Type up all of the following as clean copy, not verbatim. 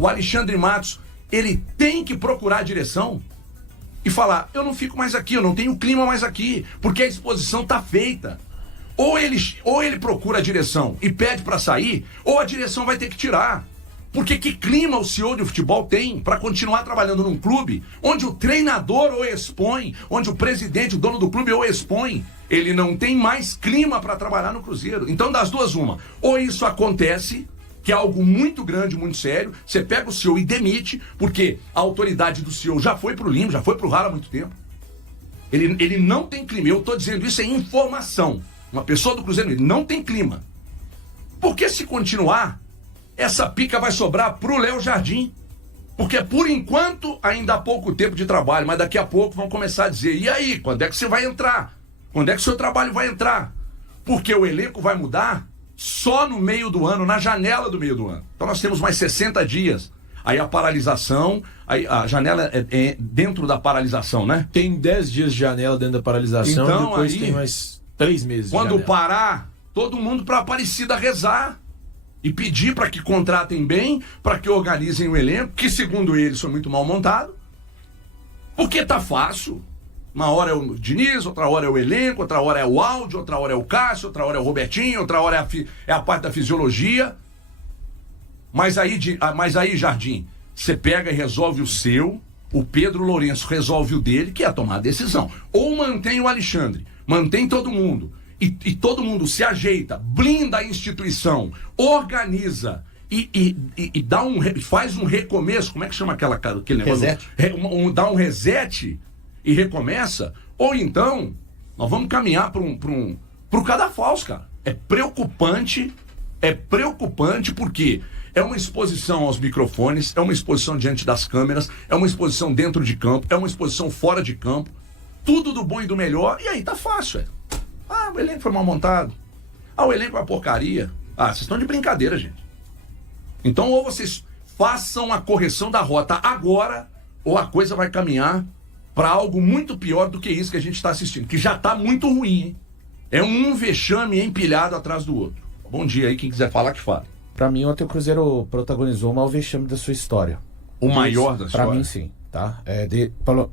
o Alexandre Matos, ele tem que procurar a direção e falar, eu não fico mais aqui, eu não tenho clima mais aqui, porque a exposição tá feita. Ou ele procura a direção e pede para sair, ou a direção vai ter que tirar. Porque que clima o CEO de futebol tem para continuar trabalhando num clube onde o treinador o expõe, onde o presidente, o dono do clube o expõe? Ele não tem mais clima para trabalhar no Cruzeiro. Então, das duas, uma. Ou isso acontece, que é algo muito grande, muito sério, você pega o CEO e demite, porque a autoridade do CEO já foi pro limbo, já foi pro ralo há muito tempo. Ele não tem clima. Eu tô dizendo isso, é informação. Uma pessoa do Cruzeiro, ele não tem clima. Porque se continuar, essa pica vai sobrar pro Léo Jardim. Porque por enquanto ainda há pouco tempo de trabalho, mas daqui a pouco vão começar a dizer, e aí, quando é que você vai entrar? Quando é que o seu trabalho vai entrar? Porque o elenco vai mudar só no meio do ano, na janela do meio do ano. Então nós temos mais 60 dias. Aí a paralisação, aí a janela é dentro da paralisação, né? Tem 10 dias de janela dentro da paralisação, então, depois aí, tem mais 3 meses quando de janela. parar, todo mundo para Aparecida rezar e pedir para que contratem bem, para que organizem o elenco, que segundo eles foi muito mal montado, porque tá fácil. Uma hora é o Diniz, outra hora é o elenco, outra hora é o áudio, outra hora é o Cássio, outra hora é o Robertinho, outra hora é a parte da fisiologia. Mas aí, Jardim, você pega e resolve o seu, o Pedro Lourenço resolve o dele, que é tomar a decisão. Ou mantém o Alexandre, mantém todo mundo, e todo mundo se ajeita, blinda a instituição, organiza e faz um recomeço, como é que chama aquele negócio? Reset. Dá um reset e recomeça, ou então nós vamos caminhar pro cadafalso, cara. É preocupante porque é uma exposição aos microfones, é uma exposição diante das câmeras, é uma exposição dentro de campo, é uma exposição fora de campo, tudo do bom e do melhor, e aí tá fácil, o elenco foi mal montado, o elenco é uma porcaria, vocês estão de brincadeira, gente. Então ou vocês façam a correção da rota agora, ou a coisa vai caminhar para algo muito pior do que isso que a gente está assistindo, que já está muito ruim, hein? É um vexame empilhado atrás do outro. Bom dia aí, quem quiser falar que fale. Pra mim, ontem o Cruzeiro protagonizou o maior vexame da sua história. O maior da história? Pra mim, sim, tá?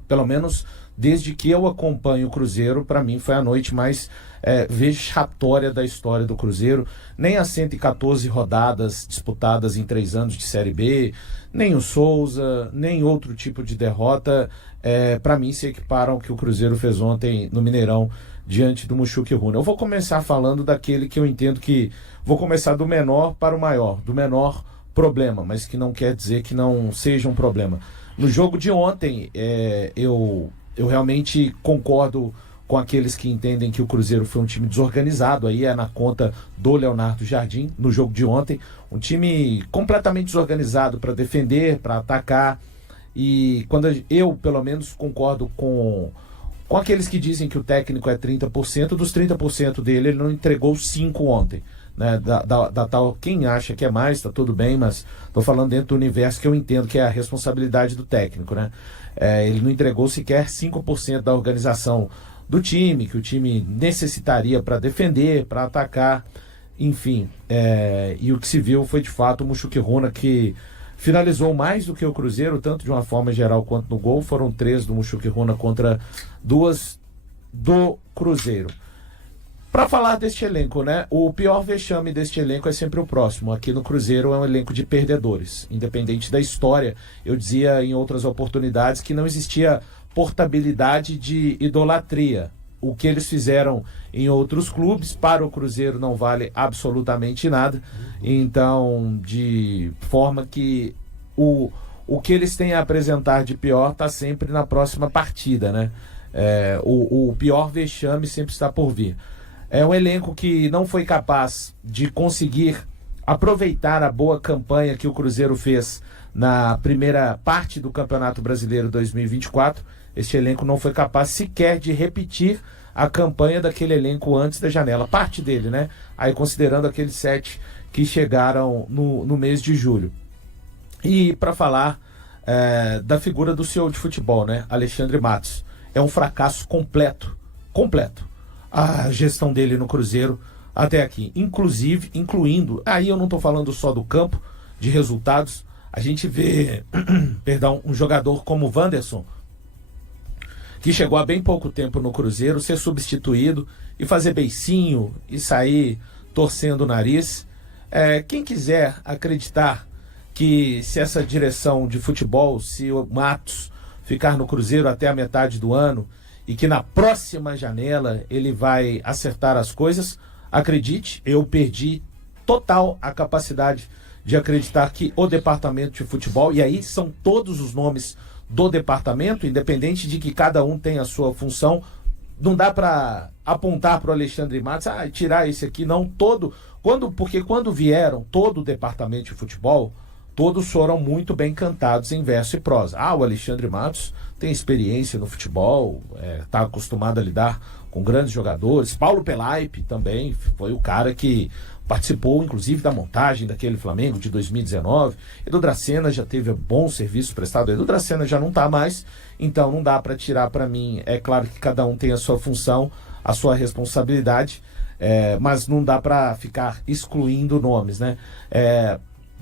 Pelo menos desde que eu acompanho o Cruzeiro, pra mim foi a noite mais vexatória da história do Cruzeiro. Nem as 114 rodadas disputadas em 3 anos de Série B, nem o Souza, nem outro tipo de derrota, pra mim se equiparam ao que o Cruzeiro fez ontem no Mineirão, diante do Mushuc Runa. Eu vou começar falando daquele que eu entendo que... Vou começar do menor para o maior, do menor problema, mas que não quer dizer que não seja um problema. No jogo de ontem, eu realmente concordo com aqueles que entendem que o Cruzeiro foi um time desorganizado, aí é na conta do Leonardo Jardim, no jogo de ontem. Um time completamente desorganizado para defender, para atacar, e quando eu, pelo menos, concordo com aqueles que dizem que o técnico é 30%, dos 30% dele, ele não entregou 5 ontem. Né, da tal, quem acha que é mais, tá tudo bem, mas tô falando dentro do universo que eu entendo que é a responsabilidade do técnico, né? Ele não entregou sequer 5% da organização do time, que o time necessitaria para defender, para atacar, enfim, e o que se viu foi de fato o Mushuc Runa, que finalizou mais do que o Cruzeiro, tanto de uma forma geral quanto no gol. Foram 3 do Mushuc Runa contra 2 do Cruzeiro. Para falar deste elenco, né? O pior vexame deste elenco é sempre o próximo. Aqui no Cruzeiro é um elenco de perdedores. Independente da história, eu dizia em outras oportunidades que não existia portabilidade de idolatria. O que eles fizeram em outros clubes, para o Cruzeiro não vale absolutamente nada. Então, de forma que o que eles têm a apresentar de pior está sempre na próxima partida, né? O pior vexame sempre está por vir. É um elenco que não foi capaz de conseguir aproveitar a boa campanha que o Cruzeiro fez na primeira parte do Campeonato Brasileiro 2024. Este elenco não foi capaz sequer de repetir a campanha daquele elenco antes da janela. Parte dele, né? Aí considerando aqueles 7 que chegaram no mês de julho. E para falar da figura do CEO de futebol, né? Alexandre Matos. É um fracasso completo. A gestão dele no Cruzeiro até aqui, incluindo, aí eu não estou falando só do campo, de resultados, A gente vê, perdão, um jogador como o Wanderson, que chegou há bem pouco tempo no Cruzeiro, ser substituído e fazer beicinho e sair torcendo o nariz. Quem quiser acreditar que se essa direção de futebol, se o Matos ficar no Cruzeiro até a metade do ano e que na próxima janela ele vai acertar as coisas, acredite, eu perdi total a capacidade de acreditar que o departamento de futebol, e aí são todos os nomes do departamento, independente de que cada um tenha a sua função, não dá para apontar para o Alexandre Matos, tirar esse aqui, não, porque quando vieram todo o departamento de futebol, todos foram muito bem cantados em verso e prosa. O Alexandre Matos tem experiência no futebol, está acostumado a lidar com grandes jogadores. Paulo Pelaipe também foi o cara que participou, inclusive, da montagem daquele Flamengo de 2019. Edu Dracena já teve bom serviço prestado. Edu Dracena já não está mais, então não dá para tirar para mim. É claro que cada um tem a sua função, a sua responsabilidade, mas não dá para ficar excluindo nomes, né?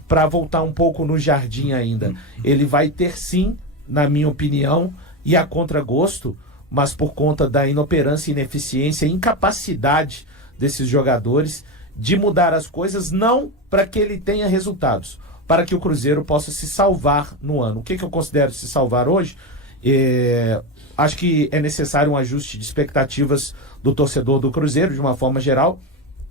Para voltar um pouco no Jardim ainda, ele vai ter sim, na minha opinião, e a contragosto, mas por conta da inoperância, ineficiência e incapacidade desses jogadores de mudar as coisas, não para que ele tenha resultados, para que o Cruzeiro possa se salvar no ano. O que eu considero se salvar hoje? Acho que é necessário um ajuste de expectativas do torcedor do Cruzeiro, de uma forma geral.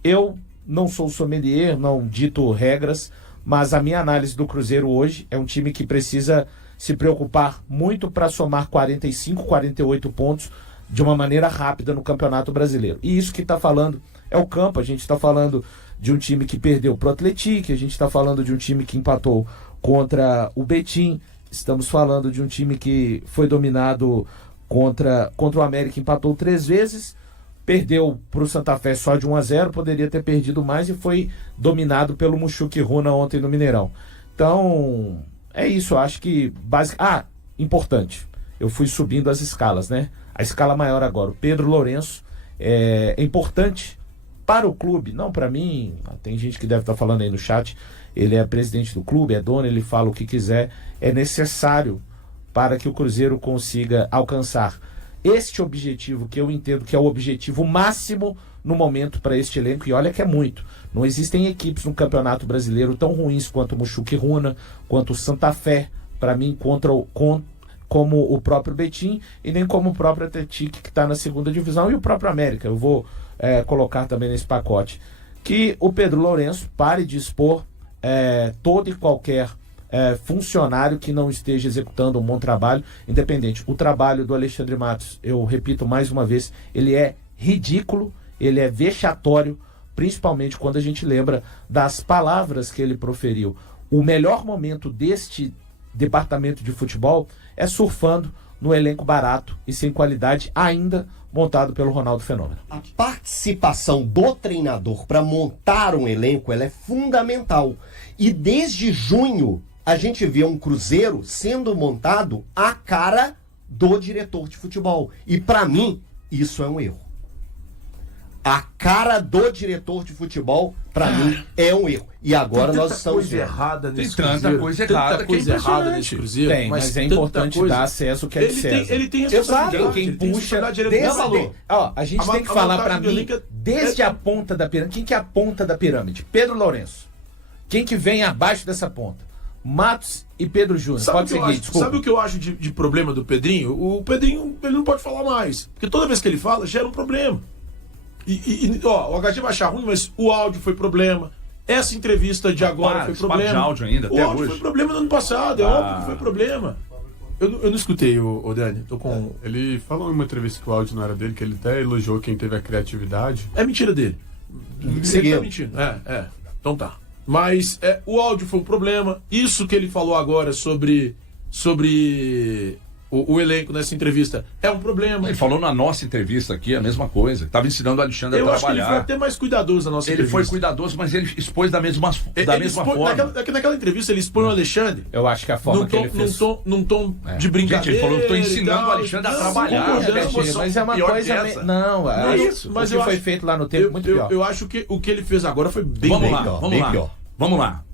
Eu não sou sommelier, não dito regras, mas a minha análise do Cruzeiro hoje é um time que precisa se preocupar muito para somar 45, 48 pontos de uma maneira rápida no Campeonato Brasileiro. E isso que está falando é o campo. A gente está falando de um time que perdeu para o Atlético, a gente está falando de um time que empatou contra o Betim, estamos falando de um time que foi dominado contra o América, empatou 3 vezes, perdeu para o Santa Fé só de 1-0, poderia ter perdido mais e foi dominado pelo Mushuki Runa ontem no Mineirão. Então, é isso, eu acho que importante, eu fui subindo as escalas, né? A escala maior agora, o Pedro Lourenço é importante para o clube, não para mim. Tem gente que deve estar falando aí no chat, ele é presidente do clube, é dono, ele fala o que quiser, é necessário para que o Cruzeiro consiga alcançar este objetivo, que eu entendo que é o objetivo máximo no momento para este elenco, e olha que é muito. Não existem equipes no Campeonato Brasileiro tão ruins quanto o Mushuki Runa, quanto o Santa Fé, para mim, como o próprio Betim, e nem como o próprio Atlético, que está na segunda divisão, e o próprio América. Eu vou colocar também nesse pacote. Que o Pedro Lourenço pare de expor todo e qualquer funcionário que não esteja executando um bom trabalho, independente. O trabalho do Alexandre Matos, eu repito mais uma vez, ele é ridículo, ele é vexatório, principalmente quando a gente lembra das palavras que ele proferiu. O melhor momento deste departamento de futebol é surfando no elenco barato e sem qualidade, ainda montado pelo Ronaldo Fenômeno. A participação do treinador para montar um elenco, ela é fundamental. E desde junho a gente vê um Cruzeiro sendo montado à cara do diretor de futebol. E para mim, isso é um erro. A cara do diretor de futebol, para mim, é um erro. E agora nós estamos vendo. Tem tanta coisa errada. Tanta coisa errada nesse Cruzeiro. Tem, mas é importante dar acesso que é de César. Ele tem responsabilidade. Quem puxa... a gente tem que falar para mim, desde a ponta da pirâmide. Quem que é a ponta da pirâmide? Pedro Lourenço. Quem que vem abaixo dessa ponta? Matos e Pedro Júnior. Pode seguir, desculpa. Sabe o que eu acho de problema do Pedrinho? O Pedrinho, ele não pode falar mais. Porque toda vez que ele fala, gera um problema. O HG vai achar ruim, mas o áudio foi problema. Essa entrevista de agora foi problema. De áudio ainda, o áudio foi problema no ano passado, é óbvio que foi problema. Eu não escutei, o Dani. Tô com... Ele falou em uma entrevista que o áudio não era dele, que ele até elogiou quem teve a criatividade. É mentira dele. Ele tá mentindo. Então tá. Mas o áudio foi um problema. Isso que ele falou agora sobre o elenco nessa entrevista é um problema. Ele falou na nossa entrevista aqui a mesma coisa. Estava ensinando o Alexandre a trabalhar. Eu acho que ele foi até mais cuidadoso na nossa entrevista. Ele foi cuidadoso, mas ele expôs da mesma forma. Naquela entrevista ele expõe o Alexandre. Eu acho que a forma que ele fez... Num tom de brincadeira. Gente, ele falou que estou ensinando o Alexandre a trabalhar. Mas é uma coisa... Não, é isso. Mas o que foi feito lá no tempo muito pior. Eu acho que o que ele fez agora foi bem Vamos lá.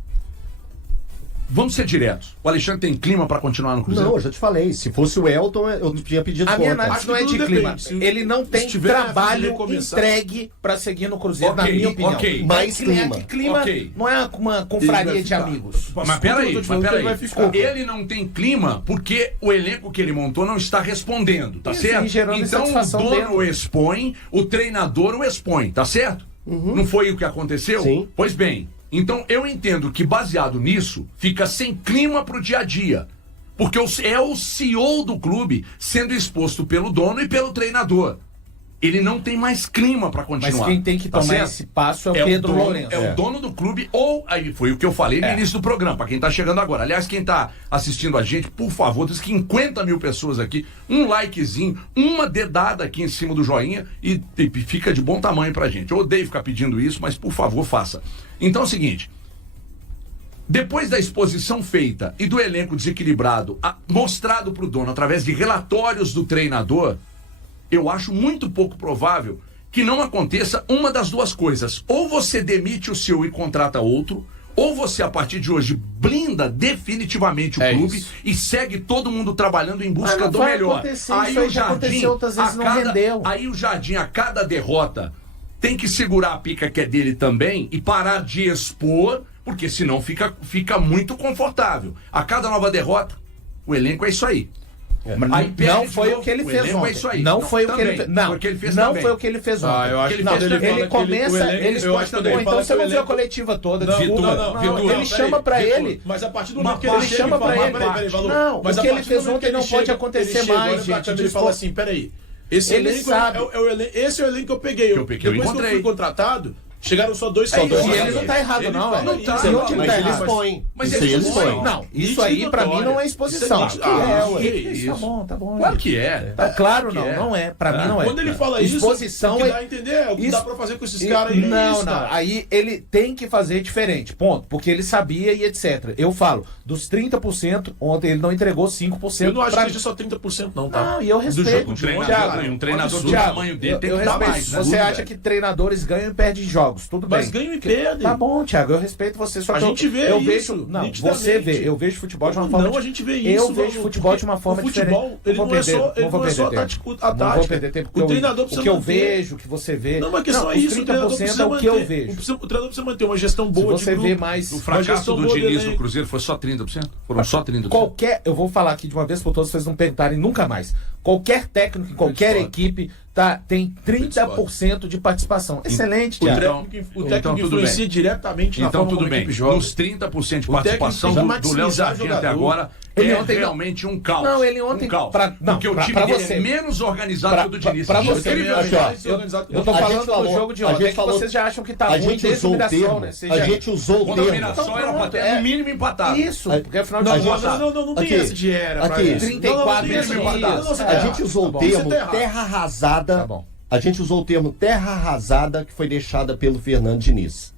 Vamos ser diretos. O Alexandre tem clima pra continuar no Cruzeiro? Não, eu já te falei. Se fosse o Elton, eu tinha pedido A minha conta. análise não é de tudo clima. depende. Ele não tem tiver a trabalho recomeçar- entregue pra seguir no Cruzeiro, Ok, na minha opinião. ok. Mais clima. Clima Ok. não é uma Ele confraria vai de ficar. amigos. Mas peraí, Eu tô te falando que ele vai ficar. Ele não tem clima porque o elenco que ele montou não está respondendo, tá Isso, certo? e gerando Então o insatisfação dono dentro. o expõe, o treinador o expõe, tá certo? Não foi o que aconteceu? Sim. Pois bem, então eu entendo que baseado nisso, fica sem clima pro dia a dia. Porque é o CEO do clube sendo exposto pelo dono e pelo treinador. Ele não tem mais clima pra continuar. Mas quem tem que tá tomar certo? esse passo é o É Pedro o dono, Lourenço. É o dono do clube, ou aí foi o que eu falei no início do programa, pra quem tá chegando agora. Aliás, quem tá assistindo a gente, por favor, tem 50 mil pessoas aqui, um likezinho, uma dedada aqui em cima do joinha e fica de bom tamanho pra gente. Eu odeio ficar pedindo isso, mas por favor, faça. Então é o seguinte. Depois da exposição feita e do elenco desequilibrado, mostrado pro dono através de relatórios do treinador, eu acho muito pouco provável que não aconteça uma das duas coisas. Ou você demite o seu e contrata outro, ou você, a partir de hoje, blinda definitivamente o clube isso. e segue todo mundo trabalhando em busca Mas não do vai melhor. acontecer, isso aí já aconteceu outras vezes, não rendeu. Aí o Jardim, a cada derrota, tem que segurar a pica que é dele também e parar de expor, porque senão fica muito confortável. A cada nova derrota, o elenco é isso aí. Aí perde Não de foi novo, o que ele o fez elenco é ontem. isso aí. Não foi o que também, ele fez. Não, foi o que ele fez não também. foi o que ele fez ontem. eu acho que Ele quando fez ele também. fala Ele que começa, o elenco- ele eu acho que quando ele então fala você que não o viu a elenco- coletiva toda. Não, desculpa. Vitor, Ele chama pra ele. Mas a partir do Uma momento que ele parte, chega chama e fala, pra ele. peraí, Valor. Não, Mas o a que ele partir do fez momento ontem que não ele pode chega, acontecer ele chega, mais, olha pra gente, câmera e fala assim, peraí, esse Ele elenco sabe. esse é o elenco que eu peguei. Que eu peguei, eu Depois que eu encontrei. fui contratado, chegaram só dois Só dois saídos. saídos. E ele não tá errado, Ele não, fala é. isso. Não tá, E onde Mas tá ele errado? expõe. Mas Isso ele aí ele expõe. expõe. Não, isso aí pra mim não é exposição. Isso é ué. isso. Tá bom, tá bom. Claro que é. Tá claro, não, é. não é. Pra mim não é. Quando ele fala isso, Exposição o que é. dá a entender é o que Isso- dá pra fazer com esses caras aí. Não, isso, não. cara. Aí ele tem que fazer diferente, ponto. Porque ele sabia e etc. Eu falo, dos 30%, ontem ele não entregou 5%. Eu não acho pra que seja só 30% não, tá? Não, e eu respeito. Um treinador, Thiago, um treinador do Thiago, tamanho dele tem eu que dar respeito. mais, né? Você Tudo, acha velho. que treinadores ganham e perdem jogos, tudo bem. Mas ganham e perdem. Tá bom, Thiago, eu respeito você. Só A que gente vê eu isso, vejo, não, nitidamente. você vê. Eu vejo futebol de uma Não, forma. a gente vê Eu isso, vejo Valor, futebol de uma porque forma o futebol, diferente. ele não é só, ele não vou não é só perder a tempo. tática. Não vou perder tempo. O treinador o precisa que eu manter. vejo, o que você vê. Não, mas a questão Não, é os isso, o treinador 30% precisa é o que eu manter. vejo. O treinador precisa manter uma gestão Se boa de você grupo. vê mais. O Uma fracasso gestão do boa do Diniz no elenco. Cruzeiro foi só 30%? Foram só 30%? Eu vou falar aqui de uma vez por todas, vocês não perguntarem nunca mais. Qualquer técnico, em qualquer discordo. equipe, tem 30% de participação. Excelente, O Thiago. técnico então tudo influencia bem. diretamente na Então forma tudo como a bem. equipe joga. Nos 30% de O técnico participação precisa do Léo maximizar Jardim o até jogador. agora Ele é ontem não- realmente um caos. Não, ele ontem- Um caos. não, Porque o time pra dele você. é menos organizado que o do Diniz. Pra Isso é você, incrivelmente. aqui, ó. Eu tô A falando gente falou- do jogo de a ontem. gente É que falou- vocês já acham que tá A ruim gente desde usou o o Mirassol, termo. né? Vocês A já- gente usou o Quando o termo. Mirassol era pra ter É. no mínimo empatado. Isso, Aí- porque afinal de Não, contas. Não tem Aqui. essa de era. pra Aqui. isso. 34 tem essa de dias. era. Você tá A errado. gente usou Tá o bom. termo Você tá errado. terra arrasada. Tá bom. A gente usou o termo terra arrasada que foi deixada pelo Fernando Diniz.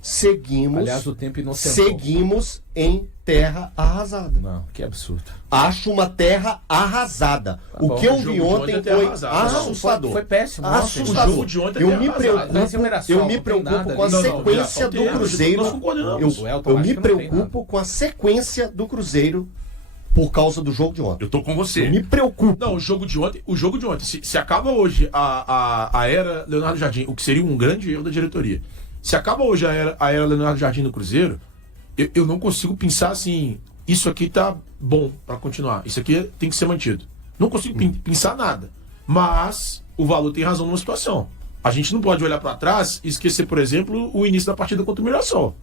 Seguimos. Aliás, o tempo inocentou. Seguimos em terra arrasada. Não, que absurdo. Acho uma terra arrasada. O bom. que eu O jogo vi de ontem ontem é terra foi arrasada. assustador. Foi péssimo ontem. Assustador. O jogo de ontem é eu terra me arrasada. Mas e o preocupo, Mirassol? eu Não me tem preocupo nada com a ali. Não, sequência Mirassol do tem, Cruzeiro. nós concordamos. O Elton Eu acho me que não tem preocupo com a sequência do Cruzeiro por causa do jogo de ontem. Eu tô com você. Eu me preocupo. Não, o jogo de ontem, se acaba hoje a era Leonardo Jardim, o que seria um grande erro da diretoria. Se acaba hoje a era Leonardo Jardim no Cruzeiro, eu não consigo pensar assim, isso aqui tá bom pra continuar, isso aqui tem que ser mantido. Não consigo pensar nada. Mas o Valor tem razão numa situação. A gente não pode olhar pra trás e esquecer, por exemplo, o início da partida contra o Mirassol.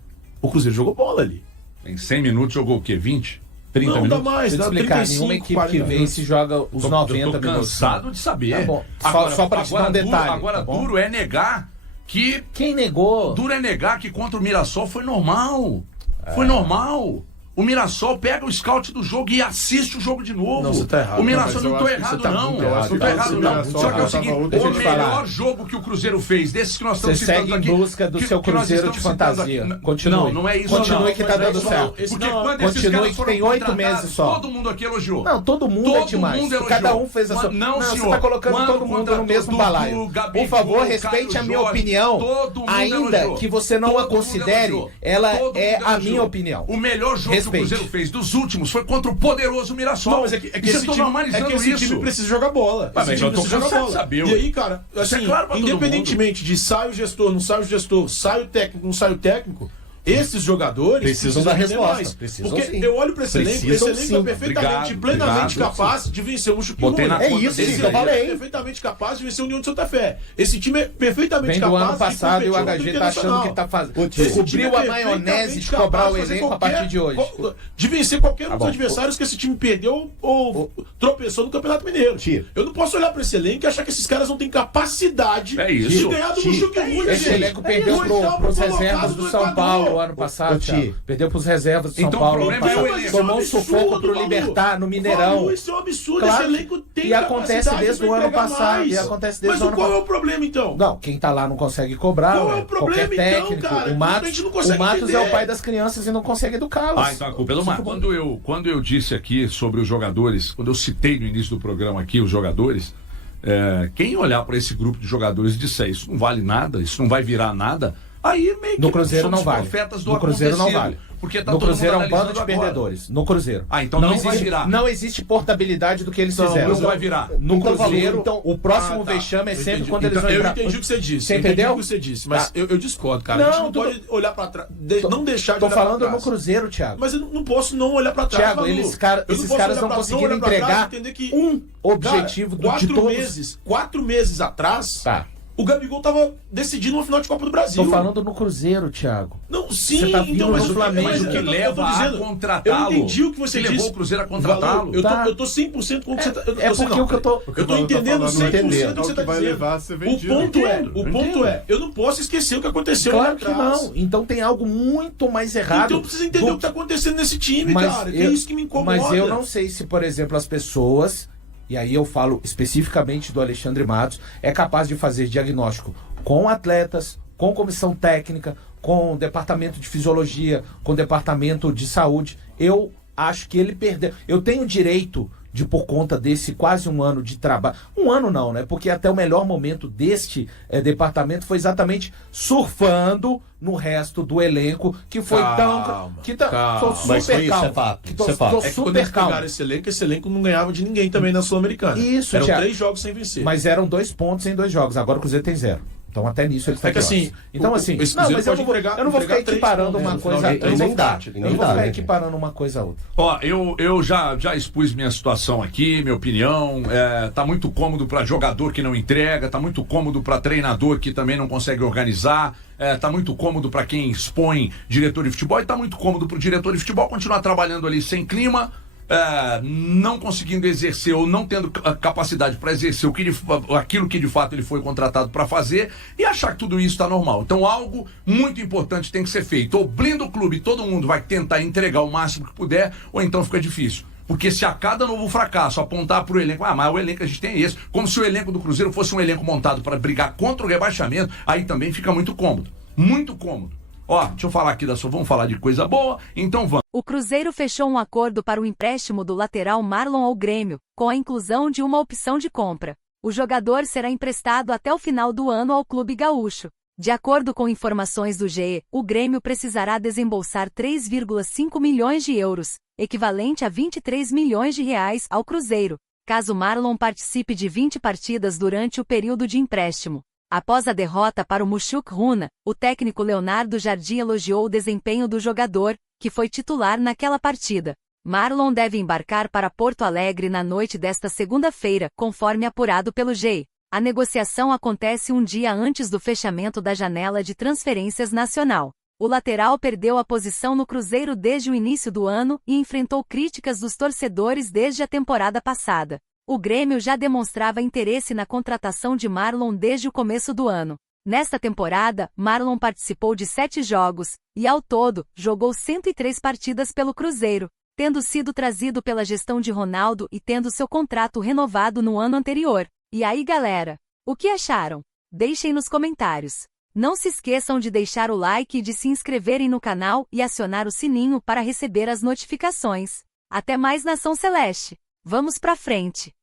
O Cruzeiro jogou bola ali. Em 100 minutos jogou o quê? 20? 30 Não dá minutos? mais, Deixa dá eu explicar, 35, nenhuma equipe 40 que vence joga os 90 eu tô minutos. cansado de saber. Tá bom. Só pra te dar um detalhe, Agora tá bom? duro é negar que Quem negou? Duro é negar que contra o Mirassol foi normal. Foi normal. O Mirassol pega o scout do jogo e assiste o jogo de novo. Não, você tá errado. O Mirassol, Não, não mas tô eu acho que errado, você tá não. muito Não errado. tô Cara, errado, esse não. Mirassol Só que é o tava seguinte, outro. o Deixa eu te melhor falar. jogo que o Cruzeiro fez, desses que nós estamos Você citando segue em aqui, busca do que- seu que nós Cruzeiro estamos de citando fantasia. aqui. Continue. Não é isso. Continue não. que tá Mas dando isso certo. Porque Não, quando esses continue caras que foram tem 8 contratados, meses só. todo mundo aqui elogiou. Não, todo mundo é Todo demais. mundo elogiou. Cada um fez a sua. Não, você senhor. tá colocando Quando todo mundo no contratou mesmo Dudu, balaio. Gabigol, Por favor, respeite Caio a minha Jorge, opinião. todo mundo Ainda elogiou. que você não Todo a mundo considere, elogiou. ela Todo é mundo a elogiou. minha opinião. O melhor jogo que o Cruzeiro fez dos últimos foi contra o poderoso Mirassol. Não, mas é que E esse time precisa jogar bola. Mas Esse eu time tô precisa jogar cansado de bola. saber, E aí, cara, Isso é assim, claro pra todo independentemente de sai o gestor, não sai o gestor, sai o técnico, não sai o técnico, esses jogadores Precisam da render resposta. mais. Precisam, Porque sim. eu olho pra esse elenco Precisam, é sim. perfeitamente, plenamente capaz de vencer o Muxuqui Botei Rui. na É conta isso, desse sim, que eu aí. falei. Perfeitamente capaz de vencer o União de Santa Fé. Esse time é perfeitamente Vem do capaz ano passado e o competir no HG tá achando internacional. que tá fazendo. Ô, tio, Cobriu a maionese de cobrar o elenco a partir de hoje. De vencer qualquer um dos bom. adversários que esse time perdeu ou tropeçou no Campeonato Mineiro. Tio. Eu não posso olhar pra esse elenco e achar que esses caras não têm capacidade É isso. de ganhar do Tio. Muxuqui Rui, Esse gente. elenco perdeu pros reservas do São Paulo ano passado, Ti. Thiago. Perdeu pros reservas do São Então, Paulo o ano problema é o passado. elenco. Tomou um Isso é um sufoco absurdo, pro Valu. Libertar no Mineirão. Valu, isso é um absurdo. Claro. Esse elenco tem E acontece capacidade desde pra o ano entregar passado, mais. e acontece desde Mas o ano qual é passado. o problema, então? Não, quem tá lá não consegue cobrar. Qual é o ué. problema, Qualquer então, técnico. cara? O A Matos, gente não consegue o Matos é entender. o pai das crianças e não consegue educá-los. Então a culpa é do Matos. Quando eu disse aqui sobre os jogadores, quando eu citei no início do programa aqui os jogadores, quem olhar para esse grupo de jogadores e disser isso não vale nada, isso não vai virar nada, aí meio que No Cruzeiro somos não vale. profetas do No Cruzeiro não acontecido. vale. Porque tá No todo Cruzeiro é mundo um bando de analisando agora. perdedores. No Cruzeiro. Ah, então não vai existe, virar. Não existe portabilidade do que eles fizeram. não vai virar. No Então, Cruzeiro, então, o próximo tá. vexame é Eu sempre entendi. quando eles Então, vão eu entrar. entendi o que você disse. Você Eu entendi entendeu? o que você disse, mas Tá. eu discordo, cara. a Não, gente não tô- pode olhar pra trás. Não deixar de Tô olhar pra falando trás. no Cruzeiro, Thiago. Mas eu não posso não olhar pra trás. Thiago, Valu. esses Eu caras posso não olhar pra- conseguiram olhar pra trás entregar e entender que, um objetivo cara, de todos. 4 meses atrás, Tá. o Gabigol tava decidindo uma final de Copa do Brasil. Tô falando no Cruzeiro, Thiago. Não, sim, Você tá vindo então, mas no Flamengo, Mas o que eu tô leva a dizendo, contratá-lo? Eu entendi o que você que disse. levou o Cruzeiro a contratá-lo? Valu, Tá. eu tô 100% com o que você tá... É porque o que eu tô... Eu tô Valu tá entendendo falando, 100% entendendo. do que você tá vai dizendo. levar a ser O vendido. ponto Entendo. é, eu não posso esquecer o que aconteceu Claro lá que atrás. não. Então tem algo muito mais errado. Então eu preciso entender o que tá acontecendo nesse time, cara. Que é isso que me incomoda. Mas eu não sei se, por exemplo, as pessoas, e aí eu falo especificamente do Alexandre Matos, é capaz de fazer diagnóstico com atletas, com comissão técnica, com departamento de fisiologia, com departamento de saúde. Eu acho que ele perdeu. Eu tenho direito de, por conta desse quase um ano de trabalho. Um ano não, né? Porque até o melhor momento deste departamento foi exatamente surfando no resto do elenco, que foi Calma, Tô super Mas foi isso, calmo. é fato, Que tô, isso é fato. tô É que quando super eles calmo. pegaram esse elenco não ganhava de ninguém também na Sul-Americana. Isso, Eram Thiago. 3 jogos sem vencer. Mas eram 2 pontos em 2 jogos. Agora o Cruzeiro tem 0. Então até nisso ele tá É que pior. assim, Então assim, esse não, Cruzeiro mas eu pode não vou, entregar- eu não vou ficar entregar 3 equiparando pontos uma no coisa, final. eu não vou Nem ficar, dá, eu nem não vou dá, ficar né? equiparando uma coisa a outra. Ó, eu já expus minha situação aqui, minha opinião. Tá muito cômodo para jogador que não entrega, tá muito cômodo para treinador que também não consegue organizar, tá muito cômodo para quem expõe diretor de futebol e tá muito cômodo para o diretor de futebol continuar trabalhando ali sem clima, não conseguindo exercer ou não tendo capacidade para exercer aquilo que de fato ele foi contratado para fazer e achar que tudo isso está normal. Então algo muito importante tem que ser feito. Ou blinda o clube, todo mundo vai tentar entregar o máximo que puder, ou então fica difícil. Porque se a cada novo fracasso apontar para o elenco, mas o elenco que a gente tem é esse, como se o elenco do Cruzeiro fosse um elenco montado para brigar contra o rebaixamento, aí também fica muito cômodo. Muito cômodo. Ó, deixa eu falar aqui vamos falar de coisa boa, então vamos. O Cruzeiro fechou um acordo para o empréstimo do lateral Marlon ao Grêmio, com a inclusão de uma opção de compra. O jogador será emprestado até o final do ano ao clube gaúcho. De acordo com informações do GE, o Grêmio precisará desembolsar 3,5 milhões de euros, equivalente a 23 milhões de reais, ao Cruzeiro, caso Marlon participe de 20 partidas durante o período de empréstimo. Após a derrota para o Muxuqui Runa, o técnico Leonardo Jardim elogiou o desempenho do jogador, que foi titular naquela partida. Marlon deve embarcar para Porto Alegre na noite desta segunda-feira, conforme apurado pelo GE. A negociação acontece um dia antes do fechamento da janela de transferências nacional. O lateral perdeu a posição no Cruzeiro desde o início do ano e enfrentou críticas dos torcedores desde a temporada passada. O Grêmio já demonstrava interesse na contratação de Marlon desde o começo do ano. Nesta temporada, Marlon participou de 7 jogos, e ao todo, jogou 103 partidas pelo Cruzeiro, tendo sido trazido pela gestão de Ronaldo e tendo seu contrato renovado no ano anterior. E aí, galera? O que acharam? Deixem nos comentários. Não se esqueçam de deixar o like e de se inscreverem no canal e acionar o sininho para receber as notificações. Até mais, Nação Celeste! Vamos pra frente!